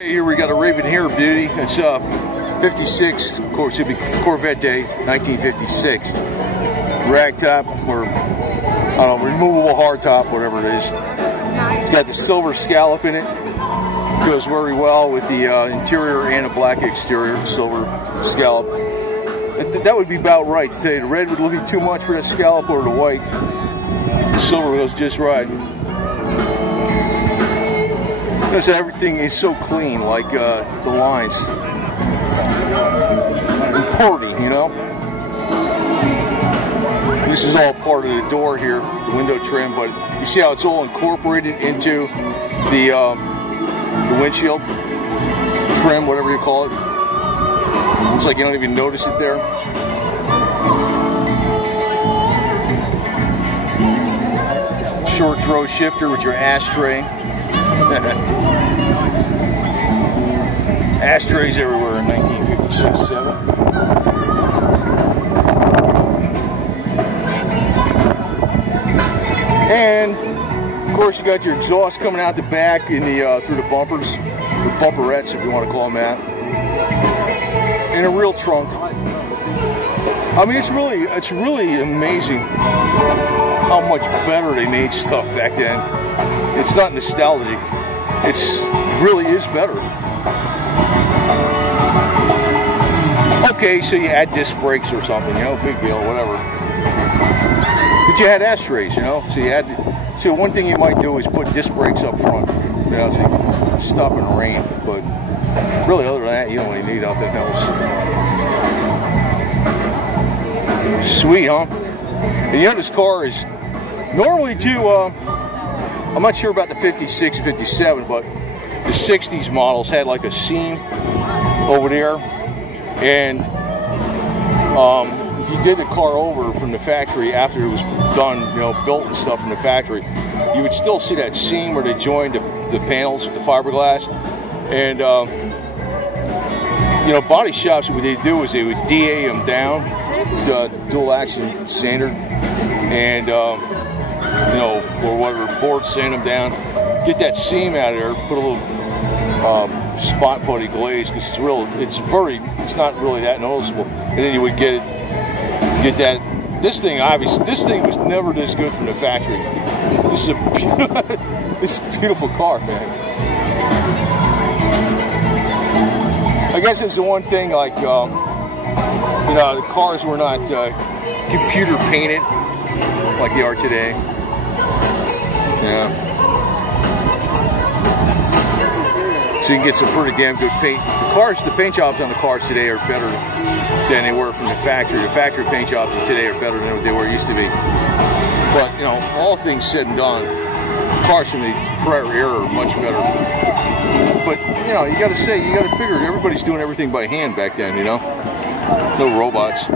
Here we got a Raven Hair Beauty. It's 56, of course, it'd be Corvette Day, 1956. Rag top, or I don't know, removable hard top, whatever it is. It's got the silver scallop in it. Goes very well with the interior and a black exterior, silver scallop. That would be about right to tell you. The red would be too much for the scallop, or the white. The silver goes just right. Notice that everything is so clean, like the lines. Important, you know? This is all part of the door here, the window trim, but you see how it's all incorporated into the windshield trim, whatever you call it. It's like you don't even notice it there. Short throw shifter with your ashtray. Ashtrays everywhere in 1956-7. And of course you got your exhaust coming out the back in the through the bumpers, or bumperettes if you want to call them that. And a real trunk. I mean, it's really amazing how much better they made stuff back then. It's not nostalgic. It really is better. Okay, so you add disc brakes or something, you know, big deal, whatever. But you had ashtrays, you know. So one thing you might do is put disc brakes up front, you know, so you can stop in the rain. But really, other than that, you don't really need nothing else. Sweet, huh? And you know, this car is normally I'm not sure about the 56, 57, but the 60s models had like a seam over there. And if you did the car over from the factory after it was done, you know, built and stuff in the factory, you would still see that seam where they joined the panels with the fiberglass. And, you know, body shops, what they do is they would DA them down, dual action sander, and, you know, or whatever, board sand them down, get that seam out of there, put a little spot putty glaze, because it's not really that noticeable, and then you would get that. This thing was never this good from the factory. This is this is a beautiful car, man. I guess it's the one thing, like, you know, the cars were not computer painted like they are today. Yeah. So you can get some pretty damn good paint. The paint jobs on the cars today are better than they were from the factory. The factory paint jobs today are better than what they were used to be. But, you know, all things said and done, cars from the prior era are much better. But, you know, you gotta figure everybody's doing everything by hand back then, you know? No robots.